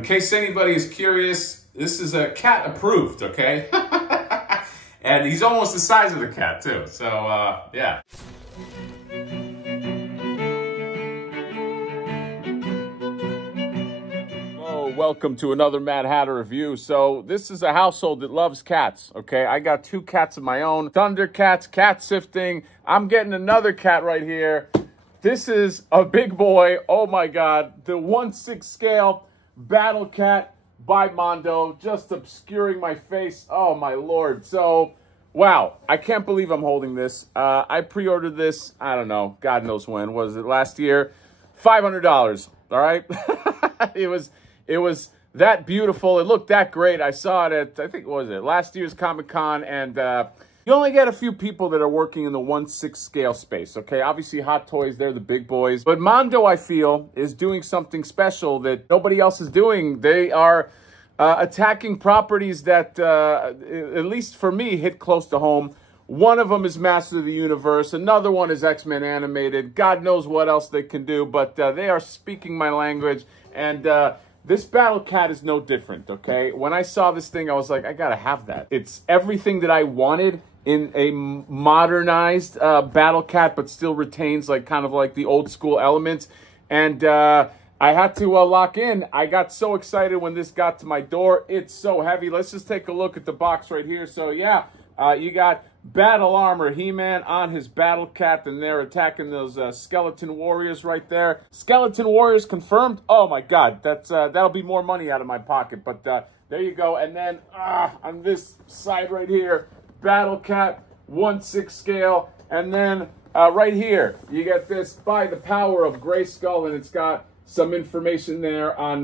In case anybody is curious, this is a cat approved, okay? And he's almost the size of the cat too, so yeah. Welcome to another Mad Hatter review. So this is a household that loves cats, okay? I got 2 cats of my own, Thundercats, cat sifting. I'm getting another cat right here. This is a big boy, oh my God, the 1/6 scale Battle Cat by Mondo, just obscuring my face, oh my Lord. So, wow, I can't believe I'm holding this. I pre-ordered this, I don't know, God knows when, was it last year? $500, all right? It was that beautiful. It looked that great. I saw it at, I think, what was it, last year's Comic-Con, and you only get a few people that are working in the 1/6 scale space, okay? Obviously, Hot Toys, they're the big boys. But Mondo, I feel, is doing something special that nobody else is doing. They are attacking properties that, at least for me, hit close to home. One of them is Master of the Universe. Another one is X-Men Animated. God knows what else they can do, but they are speaking my language. And this Battle Cat is no different, okay? When I saw this thing, I was like, I gotta have that. It's everything that I wanted in a modernized Battle Cat, but still retains like kind of like the old school elements. And I had to lock in. I got so excited when this got to my door. It's so heavy. Let's just take a look at the box right here. So yeah, you got Battle Armor He-Man on his Battle Cat, and they're attacking those Skeleton Warriors right there. Skeleton Warriors confirmed. Oh my God, that'll be more money out of my pocket. But there you go. And then on this side right here, Battle Cat 1/6 scale, and then right here you get this by the power of Grayskull, and it's got some information there on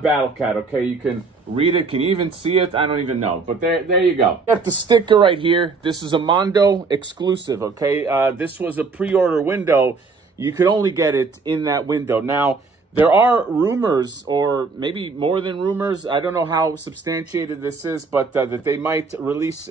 Battle Cat. Okay, you can read it. Can you even see it? I don't even know. But there you go. Got the sticker right here. This is a Mondo exclusive, okay? This was a pre-order window. You could only get it in that window. Now, there are rumors, or maybe more than rumors, I don't know how substantiated this is, but that they might release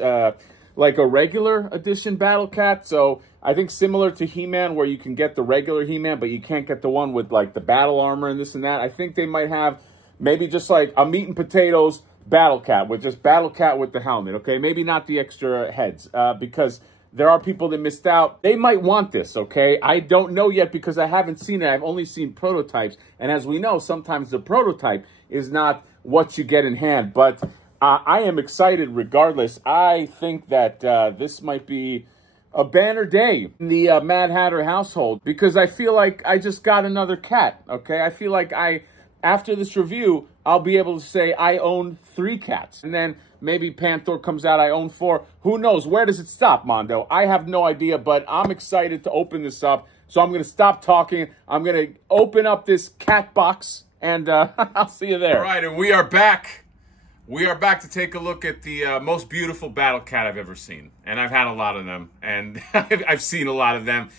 like a regular edition Battle Cat. So I think similar to He-Man, where you can get the regular He-Man, but you can't get the one with like the battle armor and this and that. I think they might have maybe just like a meat and potatoes Battle Cat with just Battle Cat with the helmet, okay? Maybe not the extra heads, because there are people that missed out. They might want this, okay? I don't know yet because I haven't seen it. I've only seen prototypes. And as we know, sometimes the prototype is not what you get in hand. But I am excited regardless. I think that this might be a banner day in the Mad Hatter household, because I feel like I just got another cat, okay? I feel like after this review, I'll be able to say I own 3 cats. And then maybe Panther comes out, I own 4. Who knows? Where does it stop, Mondo? I have no idea, but I'm excited to open this up. So I'm going to stop talking. I'm going to open up this cat box, and I'll see you there. All right, and we are back. We are back to take a look at the most beautiful Battle Cat I've ever seen. And I've had a lot of them, and I've seen a lot of them.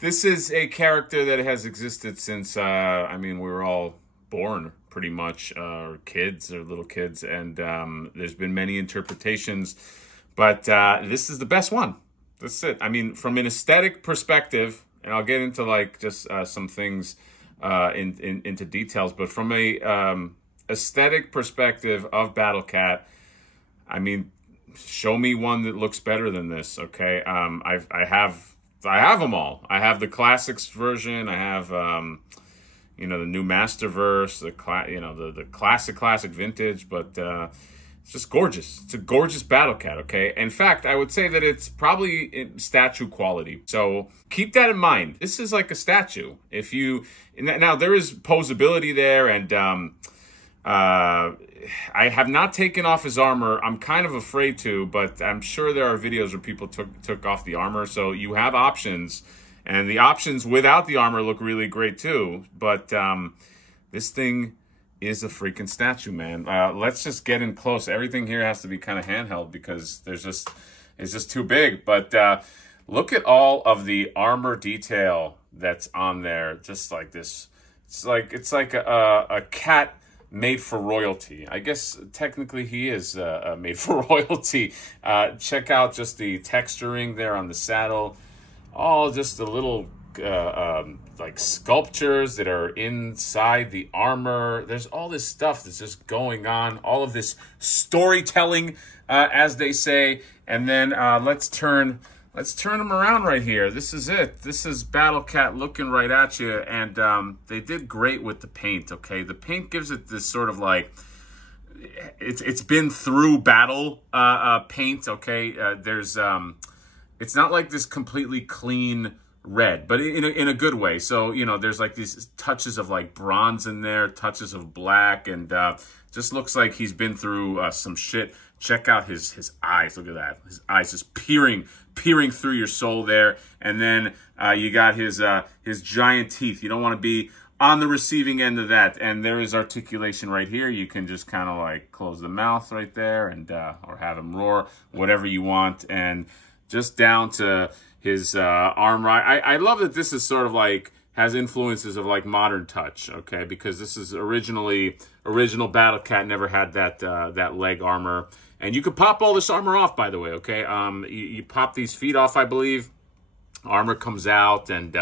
This is a character that has existed since, I mean, we were all born pretty much, or kids or little kids, and there's been many interpretations, but this is the best one. That's it. I mean, from an aesthetic perspective, and I'll get into like just some things into details, but from a aesthetic perspective of Battle Cat, I mean, show me one that looks better than this, okay? I have them all. I have the classics version. I have you know, the new Masterverse, the classic vintage, but it's just gorgeous. It's a gorgeous Battle Cat, okay? In fact, I would say that it's probably in statue quality. So keep that in mind. This is like a statue. Now there is posability there, and I have not taken off his armor. I'm kind of afraid to, but I'm sure there are videos where people took off the armor. So you have options. And the options without the armor look really great too. But this thing is a freaking statue, man. Let's just get in close. Everything here has to be kind of handheld because it's just too big. But look at all of the armor detail that's on there. Just like this. It's like a cat made for royalty. I guess technically he is made for royalty. Check out just the texturing there on the saddle. All just a little like sculptures that are inside the armor. There's all this stuff that's just going on, all of this storytelling, as they say. And then let's turn them around right here. This is it. This is Battle Cat looking right at you, and they did great with the paint. Okay, the paint gives it this sort of like it's been through battle paint. Okay, it's not like this completely clean red, but in a good way. So, you know, there's like these touches of like bronze in there, touches of black, and just looks like he's been through some shit. Check out his eyes. Look at that. His eyes just peering through your soul there. And then you got his giant teeth. You don't want to be on the receiving end of that. And there is articulation right here. You can just kind of like close the mouth right there, and or have him roar, whatever you want. And just down to his arm. I love that this is sort of like has influences of like modern touch, okay? Because this is original Battle Cat never had that leg armor. And you could pop all this armor off, by the way, okay? You pop these feet off, I believe. Armor comes out, and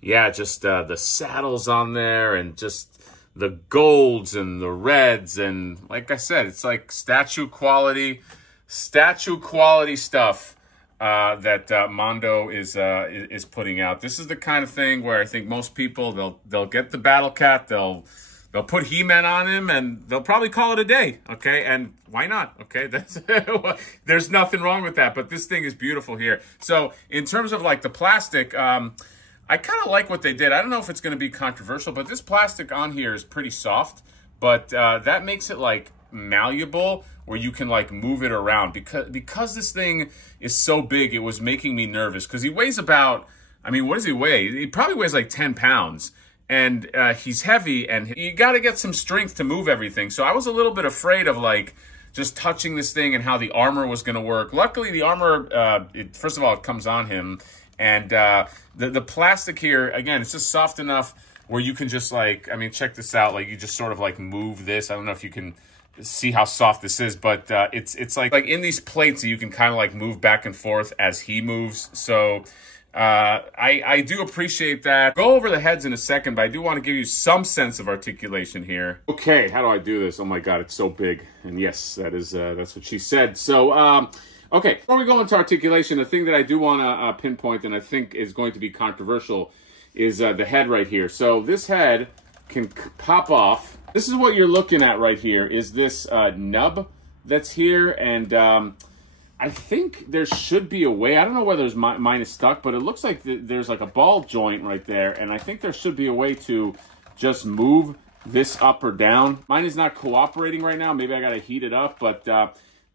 yeah, just the saddles on there, and just the golds and the reds, and like I said, it's like statue quality stuff that Mondo is putting out. This is the kind of thing where I think most people they'll get the Battle Cat, they'll put He-Man on him, and they'll probably call it a day, okay? And why not, okay? There's nothing wrong with that, but this thing is beautiful here. So in terms of like the plastic, I kind of like what they did. I don't know if it's going to be controversial, but this plastic on here is pretty soft, but that makes it like malleable, where you can like move it around. Because this thing is so big, it was making me nervous, because he weighs about, I mean, what does he weigh? He probably weighs like 10 pounds. And he's heavy, and you got to get some strength to move everything. So I was a little bit afraid of like just touching this thing and how the armor was going to work. Luckily, the armor, first of all, it comes on him. And the plastic here, again, it's just soft enough where you can just like, I mean, check this out. Like you just sort of like move this. I don't know if you can see how soft this is, but it's like in these plates, you can kind of like move back and forth as he moves. So I do appreciate that. Go over the heads in a second, but I do want to give you some sense of articulation here. Okay, how do I do this? Oh my God, it's so big. And yes, that's what she said. So, okay, before we go into articulation, the thing that I do want to pinpoint, and I think is going to be controversial, is the head right here. So this head can pop off. This is what you're looking at right here, is this nub that's here, and I think there should be a way. I don't know whether mine is stuck, but it looks like there's like a ball joint right there, and I think there should be a way to just move this up or down. Mine is not cooperating right now. Maybe I got to heat it up, but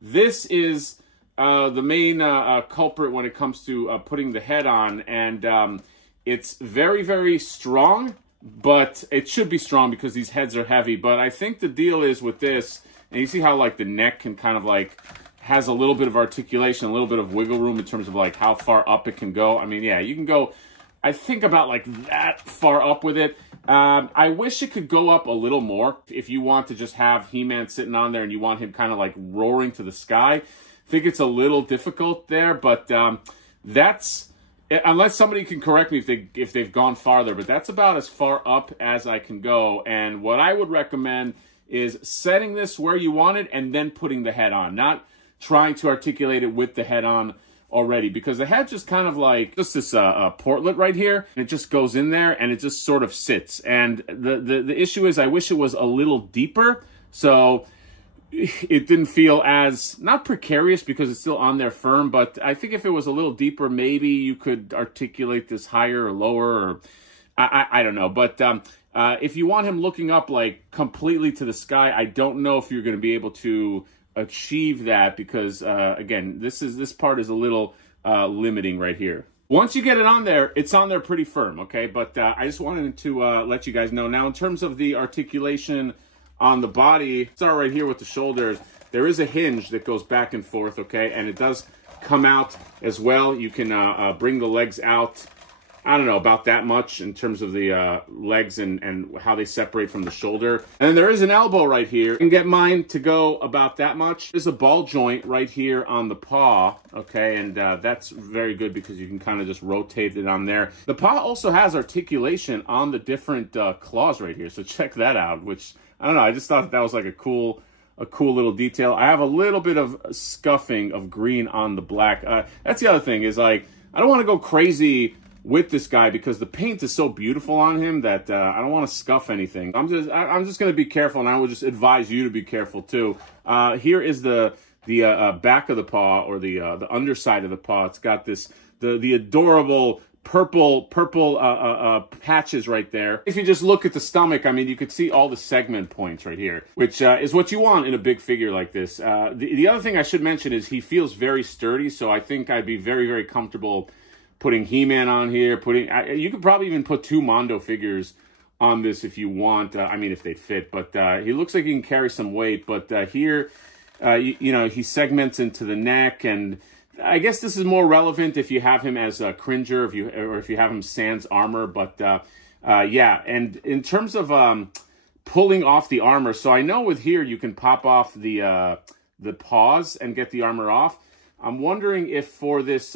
this is the main culprit when it comes to putting the head on, and it's very, very strong, but it should be strong because these heads are heavy. But I think the deal is with this, and you see how like the neck can kind of like has a little bit of articulation, a little bit of wiggle room in terms of like how far up it can go. I mean, yeah, you can go, I think, about like that far up with it. I wish it could go up a little more. If you want to just have He-Man sitting on there and you want him kind of like roaring to the sky, I think it's a little difficult there, but that's, unless somebody can correct me if they've gone farther, but that's about as far up as I can go. And what I would recommend is setting this where you want it and then putting the head on, not trying to articulate it with the head on already, because the head just kind of like just this portlet right here, and it just goes in there and it just sort of sits. And the issue is I wish it was a little deeper, so it didn't feel as, not precarious because it's still on there firm, but I think if it was a little deeper, maybe you could articulate this higher or lower, or I don't know. But if you want him looking up like completely to the sky, I don't know if you're going to be able to achieve that, because again, this part is a little limiting right here. Once you get it on there, it's on there pretty firm, okay? But I just wanted to let you guys know. Now, in terms of the articulation on the body, start right here with the shoulders. There is a hinge that goes back and forth, okay? And it does come out as well. You can bring the legs out I don't know, about that much in terms of the legs and how they separate from the shoulder. And there is an elbow right here. You can get mine to go about that much. There's a ball joint right here on the paw, okay? And that's very good because you can kind of just rotate it on there. The paw also has articulation on the different claws right here, so check that out, which, I don't know, I just thought that was like a cool little detail. I have a little bit of scuffing of green on the black. That's the other thing is, like, I don't want to go crazy with this guy because the paint is so beautiful on him that I don't want to scuff anything. I'm just going to be careful, and I would just advise you to be careful too. Here is the back of the paw, or the underside of the paw. It's got this the adorable purple patches right there. If you just look at the stomach, I mean, you could see all the segment points right here, which is what you want in a big figure like this. The other thing I should mention is he feels very sturdy, so I think I'd be very, very comfortable putting He-Man on here. You could probably even put 2 Mondo figures on this if you want. I mean, if they fit, but he looks like he can carry some weight. But here, you know, he segments into the neck, and I guess this is more relevant if you have him as a Cringer, or if you have him sans armor. But yeah, and in terms of pulling off the armor, so I know with here you can pop off the paws and get the armor off. I'm wondering if for this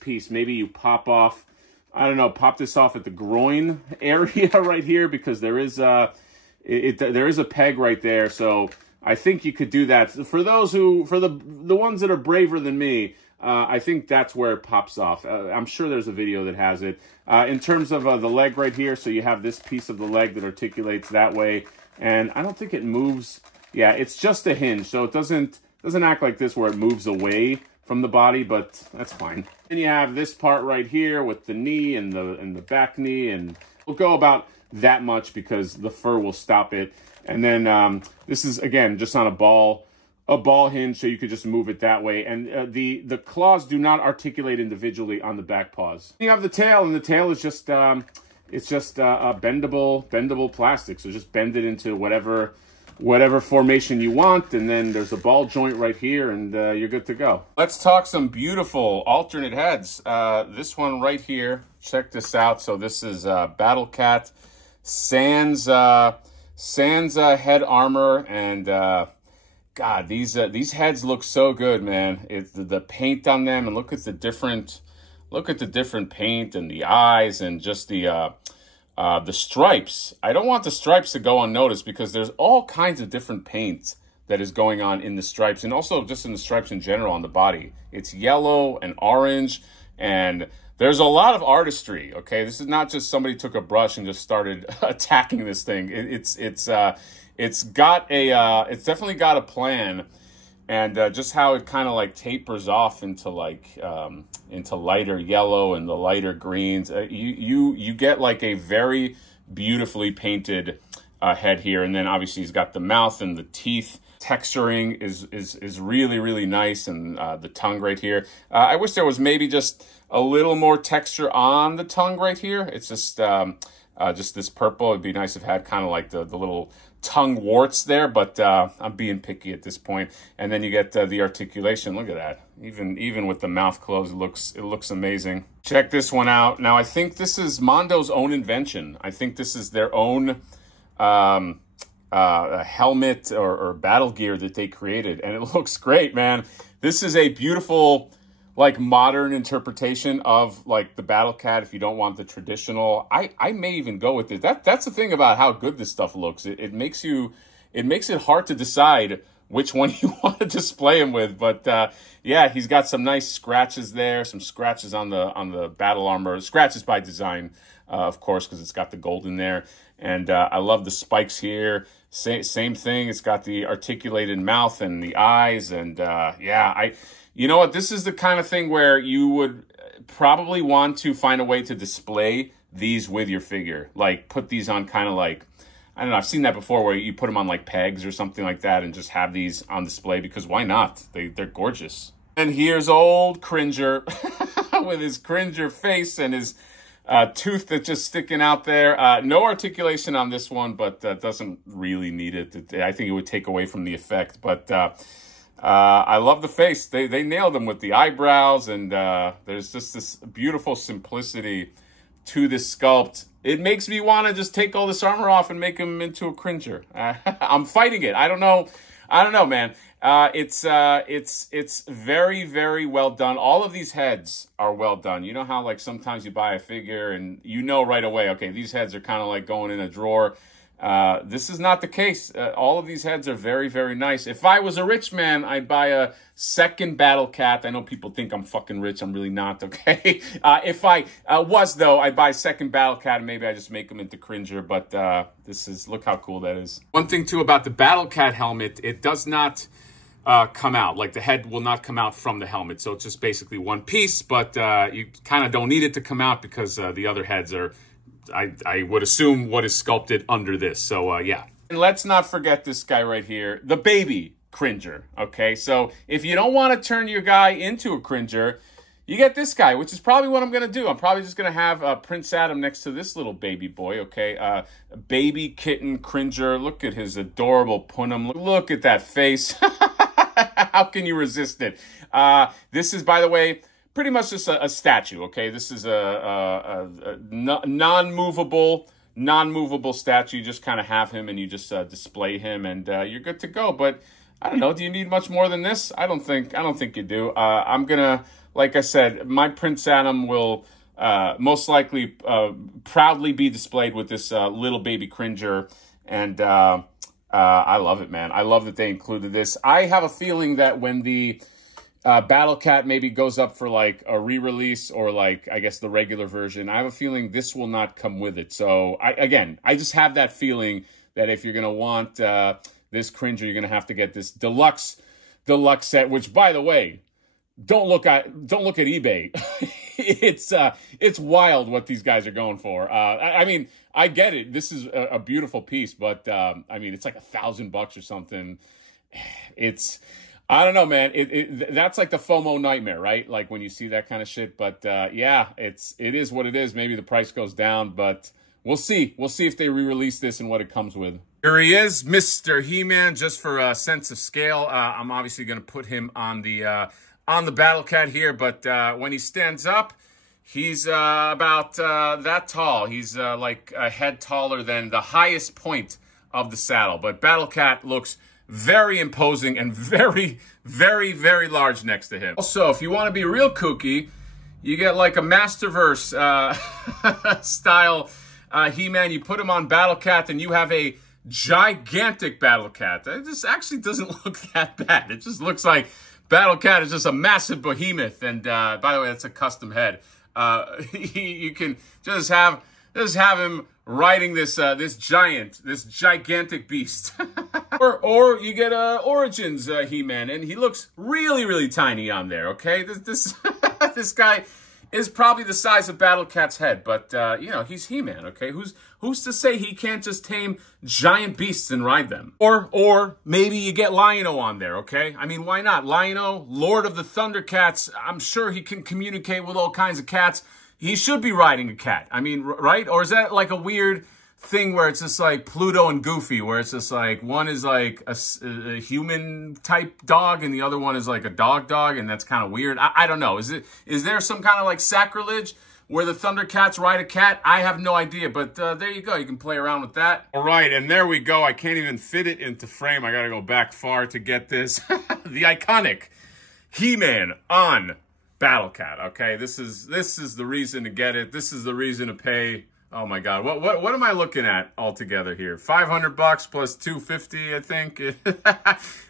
piece, maybe you pop off, I don't know, pop this off at the groin area right here, because there is a peg right there. So I think you could do that. For those for the ones that are braver than me, I think that's where it pops off. I'm sure there's a video that has it. In terms of the leg right here, so you have this piece of the leg that articulates that way, and I don't think it moves. Yeah, it's just a hinge, so it doesn't act like this where it moves away from the body, but that's fine. And you have this part right here with the knee and the back knee, and we'll go about that much because the fur will stop it. And then this is, again, just on a ball hinge, so you could just move it that way. And the claws do not articulate individually on the back paws. You have the tail, and the tail is just it's just a bendable plastic. So just bend it into whatever formation you want, and then there's a ball joint right here, and you're good to go. Let's talk some beautiful alternate heads. This one right here, check this out. So this is Battle Cat sans head armor, and God, these heads look so good, man. It's the paint on them, and look at the different paint and the eyes, and just the stripes. I don't want the stripes to go unnoticed because there's all kinds of different paint that is going on in the stripes, and also just in the stripes in general on the body. It's yellow and orange, and there's a lot of artistry, okay? This is not just somebody took a brush and just started attacking this thing. It's definitely got a plan, and just how it kind of like tapers off into lighter yellow and the lighter greens. You get like a very beautifully painted head here, and then obviously he's got the mouth and the teeth. Texturing is really, really nice, and the tongue right here. I wish there was maybe just a little more texture on the tongue right here. It's just this purple. It'd be nice if it had kind of like the little tongue warts there, but I'm being picky at this point. And then you get the articulation. Look at that. Even with the mouth closed, it looks amazing. Check this one out. Now, I think this is Mondo's own invention. I think this is their own helmet or battle gear that they created, and it looks great, man. This is a beautiful, like, modern interpretation of like the Battle Cat. If you don't want the traditional, I may even go with it. That's the thing about how good this stuff looks. It makes it hard to decide which one you want to display him with. But yeah, he's got some nice scratches there, some scratches on the battle armor. Scratches by design, of course, because it's got the gold in there. And I love the spikes here. Same thing. It's got the articulated mouth and the eyes. And yeah, you know what? This is the kind of thing where you would probably want to find a way to display these with your figure. Like, put these on kind of like, I don't know, I've seen that before where you put them on like pegs or something like that and just have these on display, because why not? They're gorgeous. And here's old Cringer with his Cringer face and his tooth that's just sticking out there. No articulation on this one, but doesn't really need it. I think it would take away from the effect, but I love the face. They nailed him with the eyebrows, and there's just this beautiful simplicity to this sculpt. It makes me want to just take all this armor off and make him into a cringer. I'm fighting it. I don't know, man. It's very, very well done. All of these heads are well done. You know how like sometimes you buy a figure and you know right away, okay, these heads are kind of like going in a drawer. This is not the case. All of these heads are very, very nice. If I was a rich man, I'd buy a second Battle Cat. I know people think I'm fucking rich. I'm really not, okay? If I was, though, I'd buy a second Battle Cat and maybe I just make them into Cringer. But look how cool that is. One thing, too, about the Battle Cat helmet, it does not come out. Like, the head will not come out from the helmet. So it's just basically one piece. But you kind of don't need it to come out because the other heads are... I would assume what is sculpted under this. So, yeah. And let's not forget this guy right here, the baby Cringer, okay? So if you don't want to turn your guy into a Cringer, you get this guy, which is probably what I'm going to do. I'm probably just going to have Prince Adam next to this little baby boy, okay? Baby kitten Cringer. Look at his adorable punum. Look at that face. How can you resist it? This is, by the way... pretty much just a statue, okay? This is a non-movable statue. You just kind of have him and you just display him and you're good to go. But I don't know, do you need much more than this? I don't think you do. I'm gonna, like I said, my Prince Adam will most likely proudly be displayed with this little baby Cringer. And I love it, man. I love that they included this. I have a feeling that when the Battle Cat maybe goes up for like a re-release or like, I guess, the regular version, I have a feeling this will not come with it. So, I just have that feeling that if you're going to want this Cringer, you're going to have to get this deluxe set, which, by the way, don't look at eBay. It's wild what these guys are going for. I mean, I get it. This is a beautiful piece, but I mean, it's like $1,000 or something. I don't know, man. That's like the FOMO nightmare, right? Like when you see that kind of shit. But yeah, it is what it is. Maybe the price goes down, but we'll see. We'll see if they re-release this and what it comes with. Here he is, Mr. He-Man. Just for a sense of scale, I'm obviously going to put him on the Battle Cat here. But when he stands up, he's about that tall. He's like a head taller than the highest point of the saddle. But Battle Cat looks very imposing and very, very, very large next to him. Also, if you want to be real kooky, you get like a Masterverse style He-Man. You put him on Battle Cat, and you have a gigantic Battle Cat. This actually doesn't look that bad. It just looks like Battle Cat is just a massive behemoth. And by the way, that's a custom head. You can just have him riding this gigantic beast. or you get Origins He-Man, and he looks really, really tiny on there, okay? This this guy is probably the size of Battle Cat's head, but you know, he's He-Man, okay? Who's to say he can't just tame giant beasts and ride them? Or maybe you get Lion-O on there, okay? I mean, why not? Lion-O, Lord of the Thundercats, I'm sure he can communicate with all kinds of cats. He should be riding a cat. I mean, right? Or is that like a weird thing where it's just like Pluto and Goofy, where it's just like one is like a human type dog and the other one is like a dog, and that's kind of weird. I don't know. Is there some kind of like sacrilege where the Thundercats ride a cat? I have no idea, but there you go. You can play around with that. All right, and there we go. I can't even fit it into frame. I got to go back far to get this. The iconic He-Man on Battle Cat, okay? This is the reason to get it. This is the reason to pay. Oh my God, what am I looking at altogether here? $500 plus $250, I think.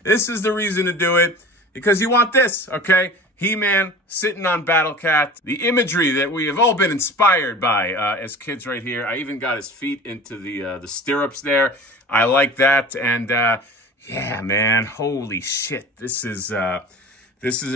This is the reason to do it, because you want this, okay? He-Man sitting on Battle Cat. The imagery that we have all been inspired by as kids right here. I even got his feet into the stirrups there. I like that, and yeah, man, holy shit, this is a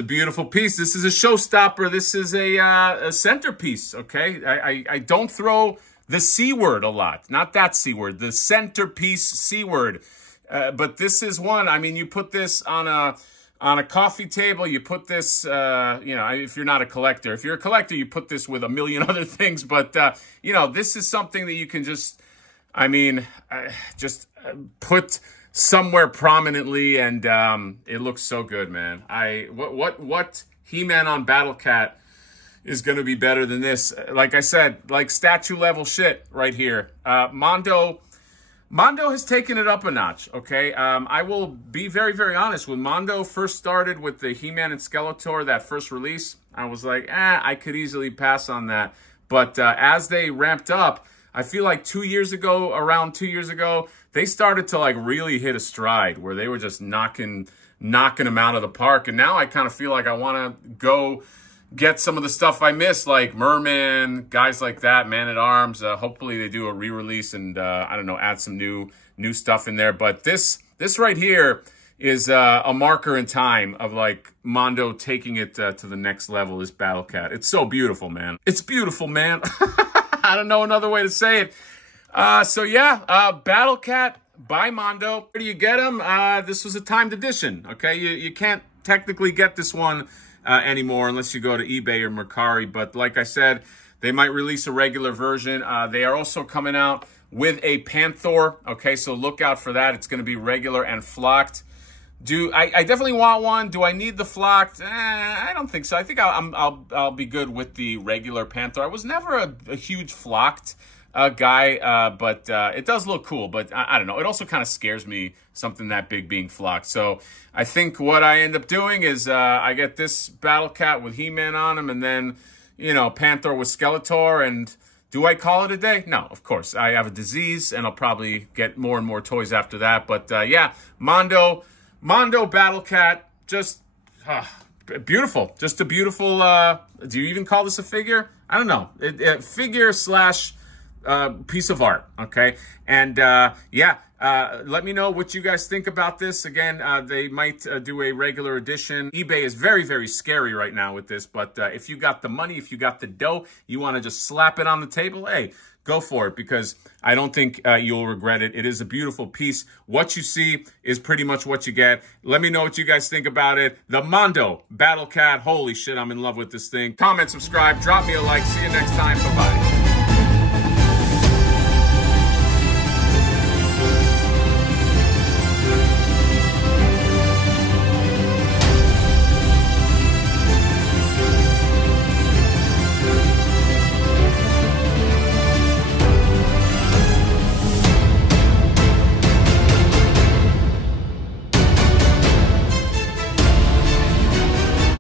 beautiful piece. This is a showstopper. This is a centerpiece, okay? I don't throw the C word a lot. Not that C word. The centerpiece C word. But this is one. I mean, you put this on a coffee table. You put this, you know, if you're not a collector. If you're a collector, you put this with a million other things. But, you know, this is something that you can just, I mean, just put somewhere prominently, and it looks so good, man. What He-Man on Battle Cat is going to be better than this. Like I said, like statue level shit right here. Mondo has taken it up a notch, okay? I will be very, very honest. When Mondo first started with the He-Man and Skeletor, that first release, I was like, I could easily pass on that. But as they ramped up, I feel like around 2 years ago, they started to like really hit a stride where they were just knocking them out of the park. And now I kind of feel like I want to go get some of the stuff I missed, like Merman, guys like that, Man-at-Arms. Hopefully they do a re-release and, I don't know, add some new stuff in there. But this right here is a marker in time of, like, Mondo taking it to the next level, this Battle Cat. It's so beautiful, man. It's beautiful, man. I don't know another way to say it. So, yeah, Battle Cat by Mondo. Where do you get them? This was a timed edition, okay? You can't technically get this one anymore unless you go to eBay or Mercari. But like I said, they might release a regular version. They are also coming out with a Panther. Okay, so look out for that. It's going to be regular and flocked. I definitely want one. Do I need the flocked? I don't think so. I think I'll be good with the regular Panther. I was never a huge flocked guy, but it does look cool. But I don't know. It also kind of scares me, something that big being flocked. So I think what I end up doing is I get this Battle Cat with He-Man on him, and then, you know, Panther with Skeletor. And do I call it a day? No, of course. I have a disease, and I'll probably get more and more toys after that. But yeah, Mondo Battle Cat, just beautiful. Just a beautiful, do you even call this a figure? I don't know. Figure slash piece of art, okay? And yeah, let me know what you guys think about this. Again, they might do a regular edition. eBay is very, very scary right now with this, but if you got the money, if you got the dough, you want to just slap it on the table, hey, go for it, because I don't think you'll regret it. It is a beautiful piece. What you see is pretty much what you get. Let me know what you guys think about it. The Mondo Battle Cat. Holy shit, I'm in love with this thing. Comment, subscribe, drop me a like. See you next time. Bye-bye.